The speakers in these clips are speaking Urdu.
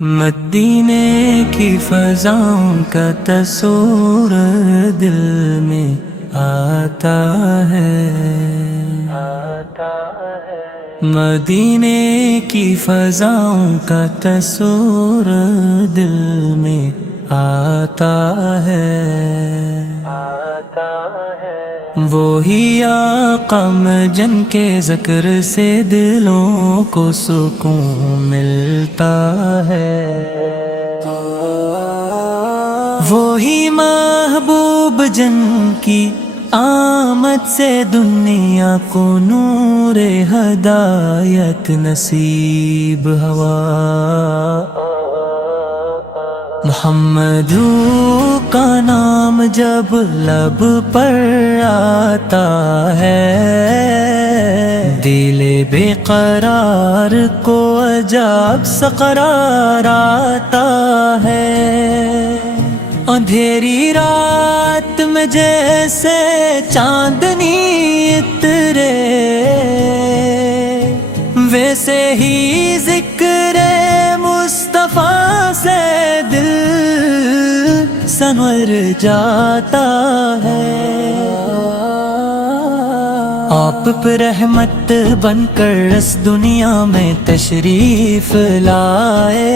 مدینے کی فضاؤں کا تصور دل میں آتا ہے، مدینے کی فضاؤں کا تصور دل میں آتا ہے، وہی آقا جن کے ذکر سے دلوں کو سکون ملتا ہے، وہی محبوب جن کی آمد سے دنیا کو نور ہدایت نصیب ہوا، محمد کا نام جب لب پر آتا ہے، دل بے قرار کو عجب سا قرار آتا ہے، اندھیری رات میں جیسے چاندنی اترے، ویسے ہی ذکر مصطفیٰ سے دل سنور جاتا ہے، آپ پر رحمت بن کر اس دنیا میں تشریف لائے،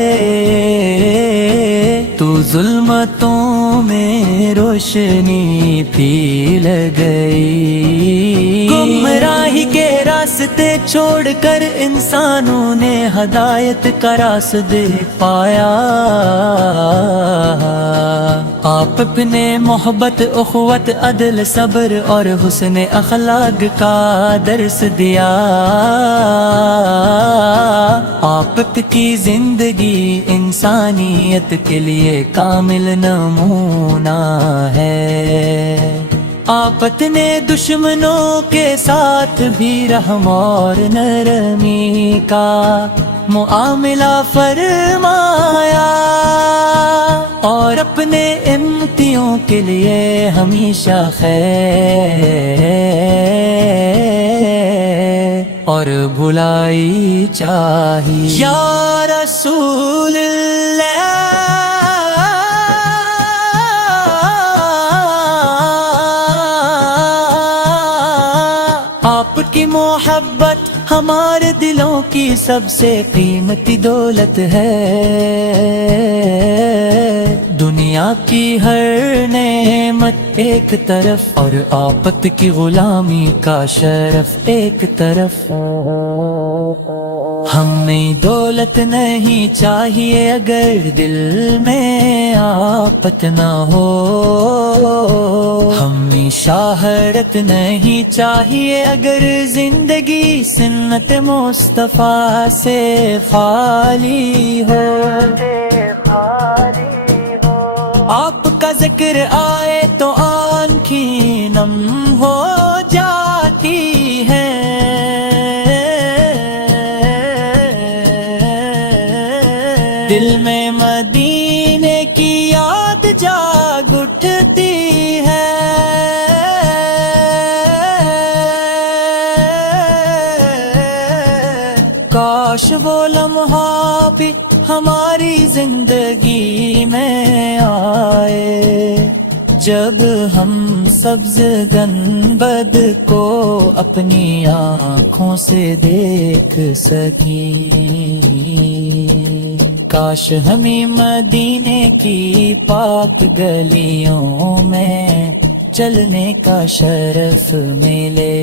تو ظلمتوں میں روشنی پھیل گئی، گمراہی کے راستے چھوڑ کر انسانوں نے ہدایت کا راستہ پایا، آپ اپنے محبت اخوت عدل صبر اور حسن اخلاق کا درس دیا، آپ کی زندگی انسانیت کے لیے کامل نمونہ ہے، آپ نے دشمنوں کے ساتھ بھی رحم اور نرمی کا معاملہ فرمایا، اور اپنے امتیوں کے لیے ہمیشہ خیر اور بھلائی چاہیے، یا رسول اللہ آپ کی محبت ہمارے دلوں کی سب سے قیمتی دولت ہے، دنیا کی ہر نعمت ایک طرف اور آپت کی غلامی کا شرف ایک طرف، ہمیں دولت نہیں چاہیے اگر دل میں آپت نہ ہو، ہمیں شہرت نہیں چاہیے اگر زندگی سنت مصطفیٰ سے خالی ہو، آپ کا ذکر آئے تو آنکھیں نم ہو جاتی ہیں، دل میں مدینے کی یاد جاگ اٹھتی ہے، کاش وہ لمحہ بھی ہماری زندگی میں آئے، جب ہم سبز گنبد کو اپنی آنکھوں سے دیکھ سکیں، کاش ہمیں مدینے کی پاک گلیوں میں چلنے کا شرف ملے،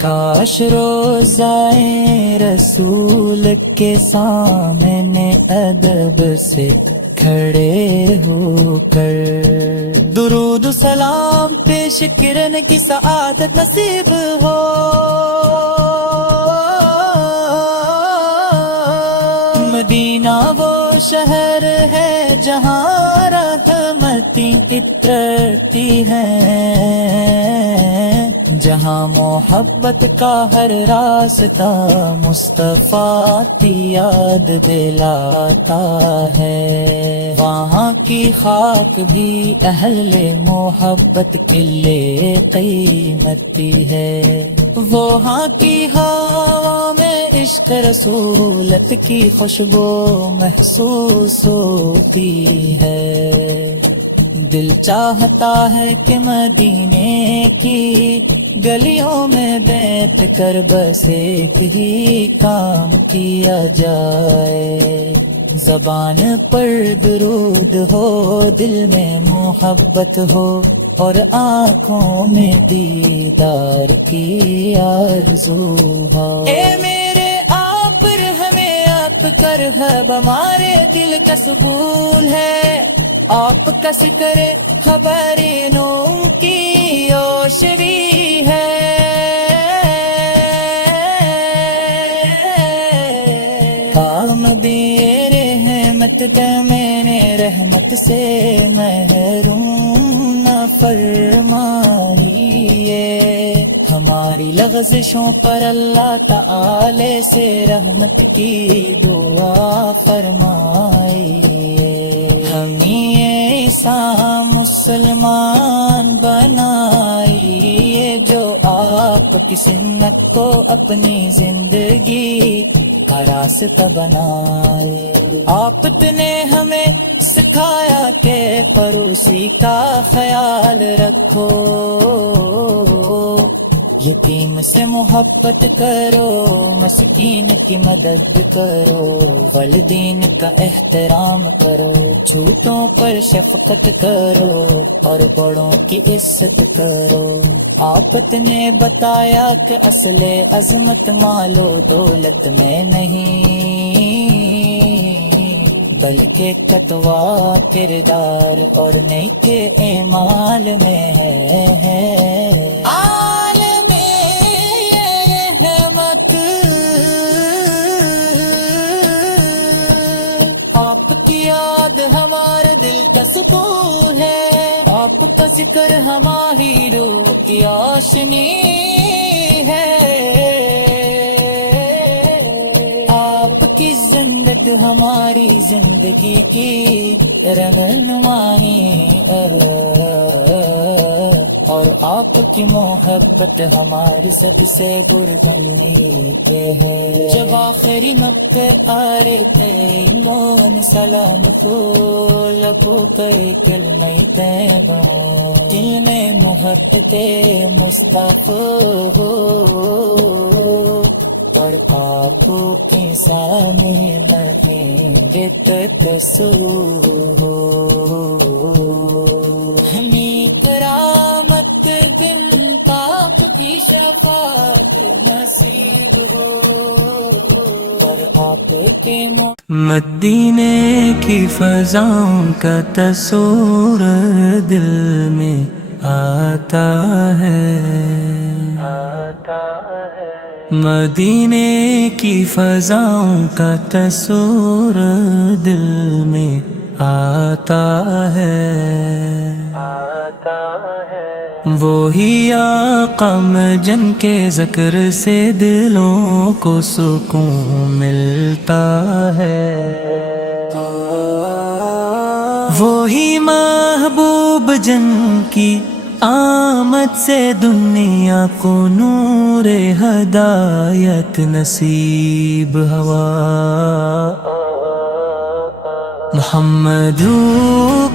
کاش روضائے رسول کے سامنے ادب سے کھڑے ہو کر درود و سلام پیش کرنے کی سعادت نصیب ہو، مدینہ وہ شہر ہے جہاں رحمتیں اترتی ہیں، جہاں محبت کا ہر راستہ مصطفیٰ کی یاد دلاتا ہے، وہاں کی خاک بھی اہل محبت کے لیے قیمتی ہے، وہاں کی ہوا میں عشق رسولت کی خوشبو محسوس ہوتی ہے، دل چاہتا ہے کہ مدینے کی گلیوں میں بیٹھ کر بس ایک ہی کام کیا جائے، زبان پر درود ہو، دل میں محبت ہو، اور آنکھوں میں دیدار کی آرزو ہو۔ اے میرے آپ ہمیں آپ کر حب ہمارے دل کا سکون ہے، آپ کا ذکر خبر نوم کی روشنی ہے، کام دیے رحمت دے میں رحمت سے محروم نہ فرمائیے، ہماری لغزشوں پر اللہ تعالی سے رحمت کی دعا فرمائیے، ہمیں ایسا مسلمان بنائیے جو آپ کی سنت کو اپنی زندگی کا راستہ بنائے، آپ نے ہمیں سکھایا کہ پڑوسی کا خیال رکھو، یتیم سے محبت کرو، مسکین کی مدد کرو، والدین کا احترام کرو، چھوٹوں پر شفقت کرو، اور بڑوں کی عزت کرو، آپ نے بتایا کہ اصل عظمت مال و دولت میں نہیں بلکہ تقویٰ کردار اور نیک اعمال میں ہے، عالم رحمت آپ کی یاد ہمارے دل کا سکون ہے، آپ کا ذکر ہماری روح کی آشنی ہے، آپ کی زندت ہماری زندگی کی رہنمائی، اور آپ کی محبت ہماری سب سے بردنی کے ہے، جب آخری مکہ آ رہے تھے مون سلام کو لبوں پر کلمہ طیبہ، دل میں محبت مصطفیٰ ہو، اور آنکھوں کے سامنے مہندے تصور ہو، ہمیں کرامت بن پاک کی شفاعت نصیب ہو، اور آپ کے مدینے کی فضاؤں کا تصور دل میں آتا ہے، مدینے کی فضاؤں کا تصور دل میں آتا ہے، وہی آقا جن کے ذکر سے دلوں کو سکون ملتا ہے، وہی محبوب جن کی آمد سے دنیا کو نور ہدایت نصیب ہوا، محمد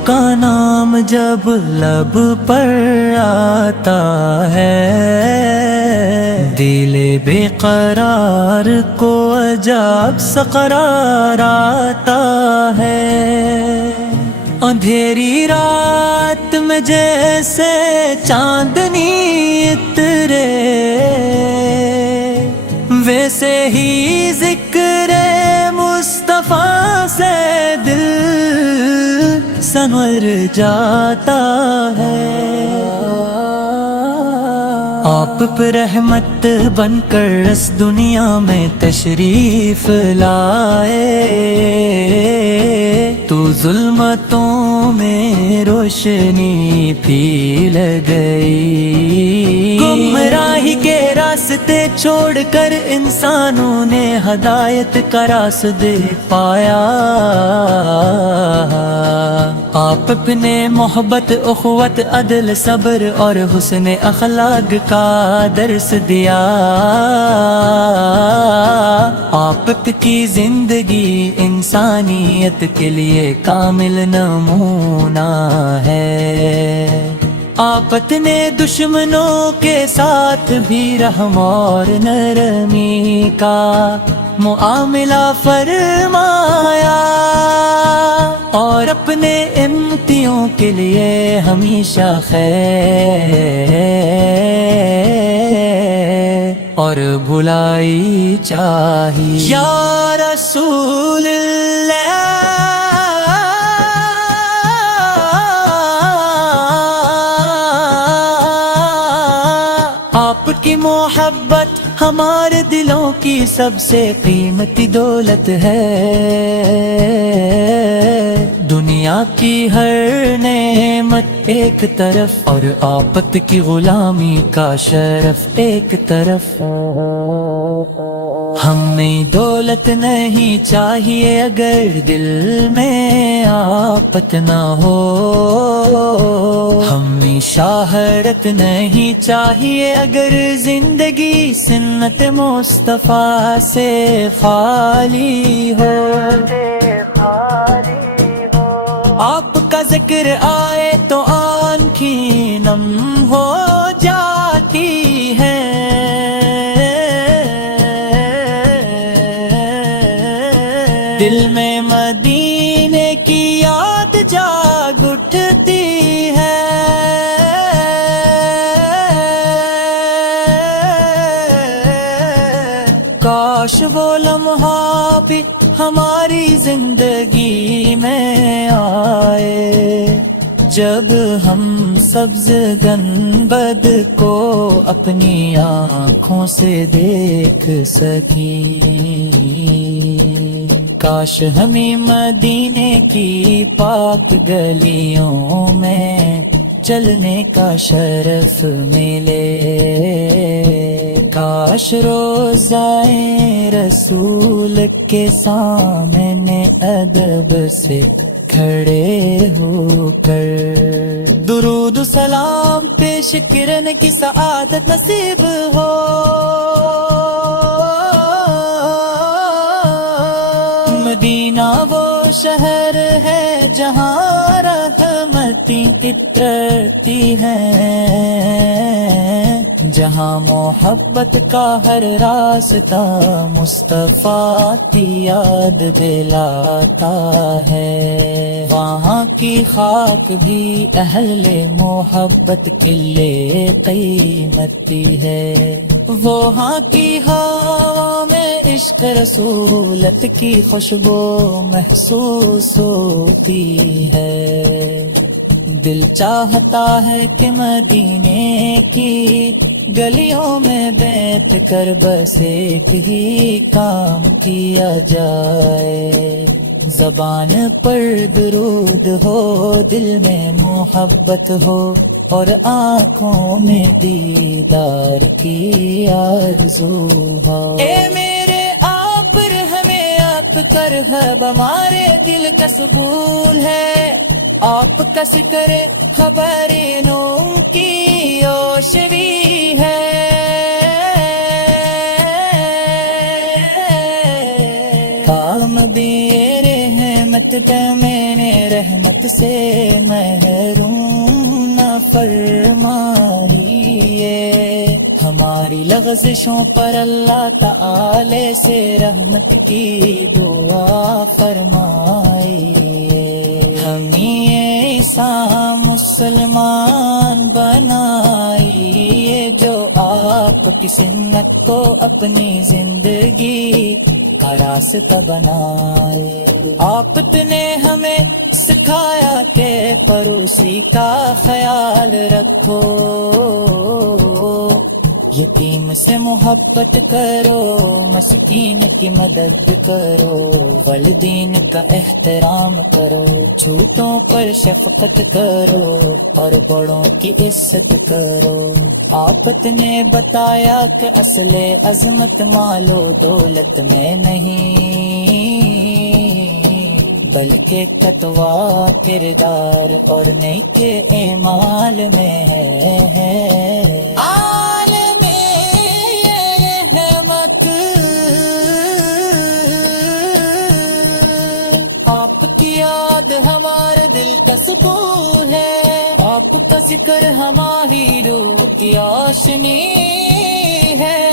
کا نام جب لب پر آتا ہے، دل بے قرار کو عجب سا قرار آتا ہے، اندھیری رات میں جیسے چاندنی اترے، ویسے ہی ذکر مصطفیٰ سے دل سنور جاتا ہے، آپ پر رحمت بن کر اس دنیا میں تشریف لائے، تو ظلمتوں آنکھوں میں روشنی پھیل گئی، گمراہی کے راستے چھوڑ کر انسانوں نے ہدایت کا راستہ پایا۔ آپ اپنے محبت، اخوت، عدل، صبر اور حسن اخلاق کا درس دیا۔ آپ کی زندگی انسانیت کے لیے کامل نمونہ ہے۔ آپ نے دشمنوں کے ساتھ بھی رحم اور نرمی کا معاملہ فرمایا، اور اپنے امتیوں کے لیے ہمیشہ خیر اور بھلائی چاہیے۔ یا رسول اللہ، آپ کی محبت ہمارے دلوں کی سب سے قیمتی دولت ہے۔ دنیا کی ہر نعمت ایک طرف اور آپت کی غلامی کا شرف ایک طرف۔ ہمیں دولت نہیں چاہیے اگر دل میں آپت نہ ہو، ہمیں شہرت نہیں چاہیے اگر زندگی سنت مصطفیٰ سے خالی ہو۔ آپ کا ذکر آئے تو آنکھیں نم ہو جاتی ہیں، دل میں مدینے کی یاد جاگ اٹھتی ہے۔ کاش وہ لمحہ بھی ہماری زندگی میں آئے جب ہم سبز گنبد کو اپنی آنکھوں سے دیکھ سکیں۔ کاش ہمیں مدینے کی پاک گلیوں میں چلنے کا شرف ملے، کاش روضائے رسول کے سامنے ادب سے کھڑے ہو کر درود و سلام پیش کرنے کی سعادت نصیب ہو۔ مدینہ وہ شہر ہے جہاں رحمتیں اترتی ہیں، جہاں محبت کا ہر راستہ مصطفیٰ کی یاد دلاتا ہے۔ وہاں کی خاک بھی اہل محبت کے لیے قیمتی ہے، وہاں کی ہوا میں عشق رسولت کی خوشبو محسوس ہوتی ہے۔ دل چاہتا ہے کہ مدینے کی گلیوں میں بیٹھ کر بس ایک ہی کام کیا جائے، زبان پر درود ہو، دل میں محبت ہو، اور آنکھوں میں دیدار کی آرزو ہو۔ اے میرے آپ پر ہمیں آپ کر ہے ہمارے دل کا سکون ہے، آپ کا ذکر خبر نوم کی روشنی ہے۔ کام دے رحمت میں رحمت سے محروم نہ فرمائیے، ہماری لغزشوں پر اللہ تعالی سے رحمت کی دعا فرمائیے، ہمیں ایسا مسلمان بنائیے جو آپ کی سنت کو اپنی زندگی کا راستہ بنائے۔ آپ نے ہمیں سکھایا کہ پڑوسی کا خیال رکھو، یتیم سے محبت کرو، مسکین کی مدد کرو، والدین کا احترام کرو، چھوٹوں پر شفقت کرو اور بڑوں کی عزت کرو۔ آپت نے بتایا کہ اصل عظمت مال و دولت میں نہیں، بلکہ تقویٰ کردار اور نیک اعمال میں ہے۔ عالم رحمت آپ کی یاد ہمارے دل کا سکون ہے، آپ کا ذکر ہماری روح کی آشنی ہے،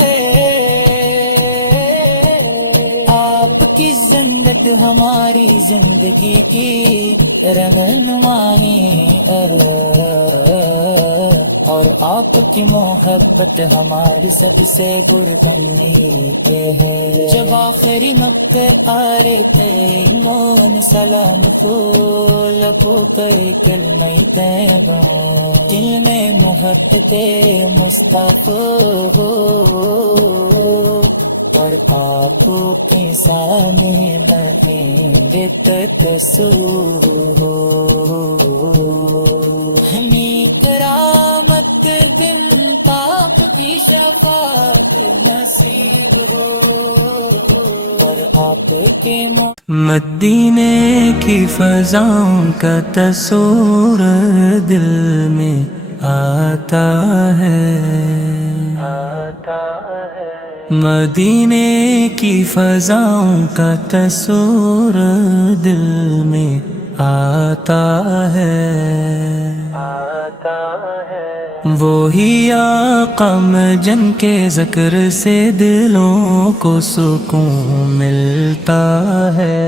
آپ کی زندگی ہماری زندگی کی رہنمائی اور آپ کی محبت ہماری سب سے قربانی کے ہے۔ جب آخری مکہ آ رہے تھے مون سلام پھول کو کر کلمہ طیبہ، کلمہ محبت مصطفیٰ اور آپ کے سامنے بہیں گے تکسور، ہمیں کرامت دن تاپ کی شفاعت نصیب ہو اور آپ کے مدینے کی فضاؤں کا تصور دل میں آتا ہے، مدینے کی فضاؤں کا تصور دل میں آتا ہے، وہی آقا جن کے ذکر سے دلوں کو سکون ملتا ہے،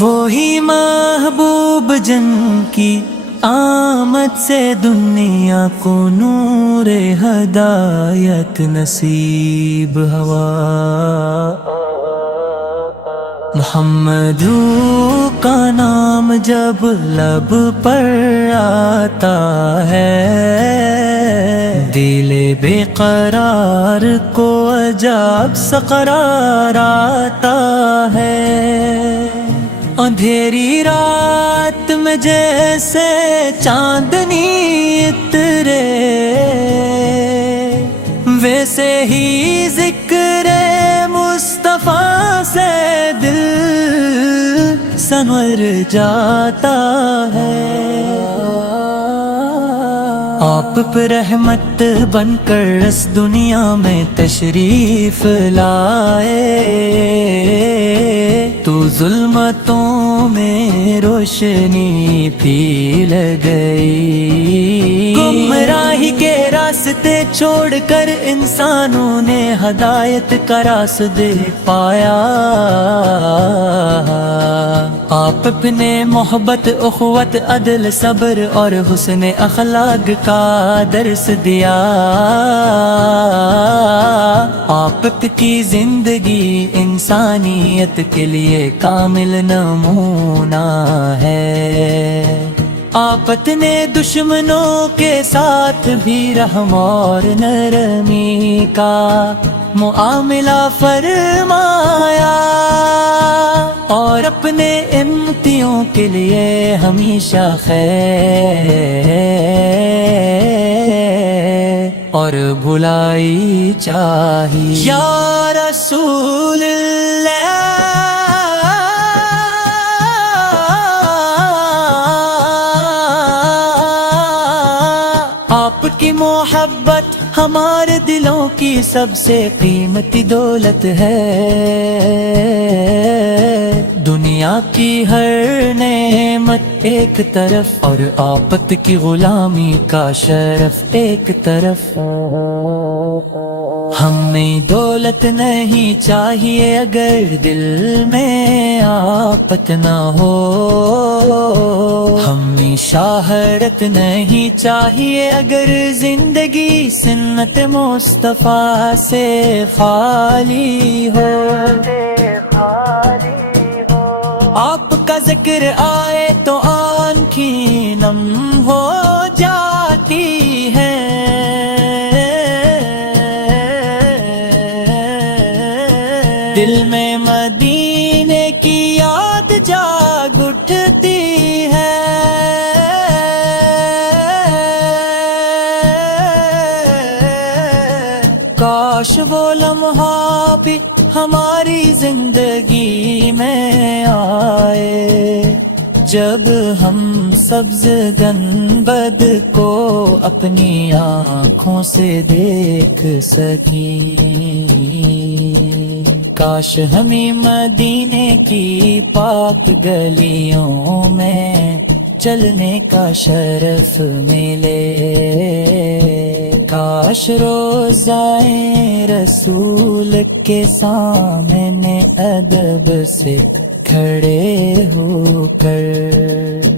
وہی محبوب جن کی آمد سے دنیا کو نور ہدایت نصیب ہوا، محمد کا نام جب لب پر آتا ہے، دل بے قرار کو عجب سا قرار آتا ہے، اندھیری رات میں جیسے چاندنی اترے، ویسے ہی ذکر مصطفیٰ سے دل سنور جاتا ہے، آپ پر رحمت بن کر اس دنیا میں تشریف لائے، تو ظلمتوں میں روشنی پھیل گئی، گمراہی کے راستے چھوڑ کر انسانوں نے ہدایت کا راستہ پایا، آپ اپنے محبت اخوت عدل صبر اور حسن اخلاق کا درس دیا، آپ کی زندگی انسانیت کے لیے کامل نمونہ ہے، آپت نے دشمنوں کے ساتھ بھی رحم اور نرمی کا معاملہ فرمایا، اور اپنے امتیوں کے لیے ہمیشہ خیر اور بھلائی چاہیے۔ یا رسول اللہ آپ کی محبت ہمارے دلوں کی سب سے قیمتی دولت ہے، دنیا کی ہر نعمت ایک طرف اور آپت کی غلامی کا شرف ایک طرف، ہمیں دولت نہیں چاہیے اگر دل میں آپت نہ ہو، ہمیں شہرت نہیں چاہیے اگر زندگی سنت مصطفیٰ سے خالی ہو، آپ کا ذکر آئے تو آنکھیں نم ہو جاتی ہیں، مدینے کی یاد جاگ اٹھتی ہے، کاش وہ لمحہ بھی ہماری زندگی میں آئے، جب ہم سبز گنبد کو اپنی آنکھوں سے دیکھ سکیں، کاش ہمیں مدینے کی پاک گلیوں میں چلنے کا شرف ملے، کاش روضائے رسول کے سامنے ادب سے کھڑے ہو کر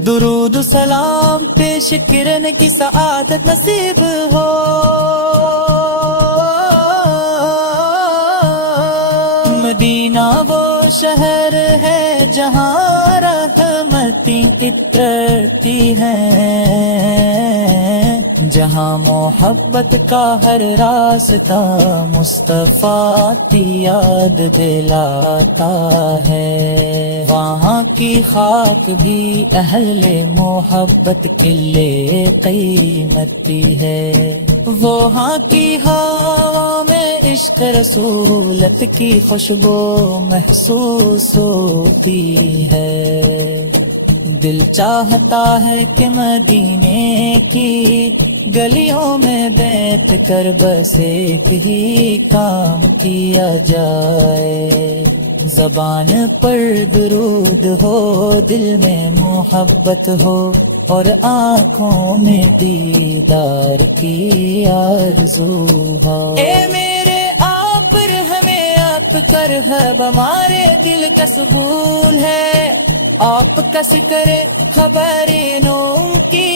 درود و سلام پیش کرنے کی سعادت نصیب ہو، مدینہ وہ شہر ہے جہاں رحمتیں اترتی ہیں، جہاں محبت کا ہر راستہ مصطفیٰ کی یاد دلاتا ہے، وہاں کی خاک بھی اہل محبت کے لیے قیمتی ہے، وہاں کی ہوا میں عشق رسولت کی خوشبو محسوس ہوتی ہے، دل چاہتا ہے کہ مدینے کی گلیوں میں بیٹھ کر بس ایک ہی کام کیا جائے، زبان پر درود ہو، دل میں محبت ہو، اور آنکھوں میں دیدار کی آرزو ہو، اے میرے آپ پر ہمیں آپ کر ہب ہمارے دل کا سبول ہے، آپ کا ذکر خبر نوم کی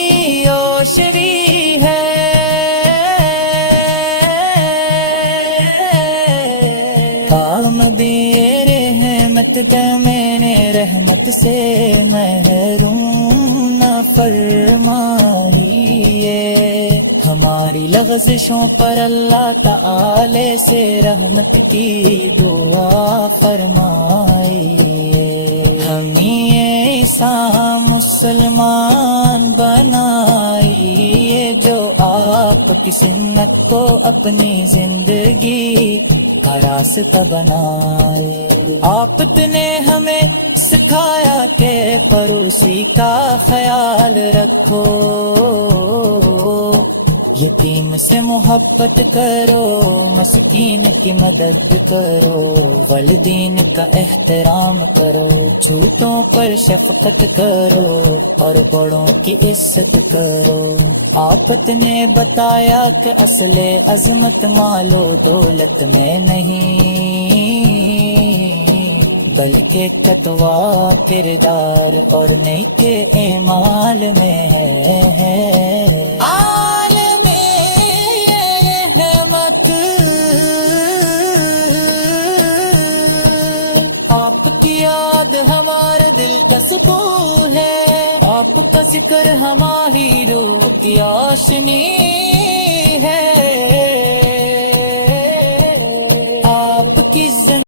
اوشری ہے، کام دے رحمت میں نے رحمت سے محروم نہ فرمائیے، ہماری لغزشوں پر اللہ تعالی سے رحمت کی دعا فرمائیے، ہمیں ایسا مسلمان بنائیے جو آپ کی سنت کو اپنی زندگی کا راستہ بنائے، آپ نے ہمیں سکھایا کہ پڑوسی کا خیال رکھو، یتیم سے محبت کرو، مسکین کی مدد کرو، والدین کا احترام کرو، چھوٹوں پر شفقت کرو اور بڑوں کی عزت کرو، آپ نے بتایا کہ اصل عظمت مال و دولت میں نہیں بلکہ تقویٰ کردار اور نیک اعمال میں ہے، عالم رحمت آپ کی یاد ہمارے دل کا سکون ہے، آپ کا ذکر ہماری روح کی آشنی ہے،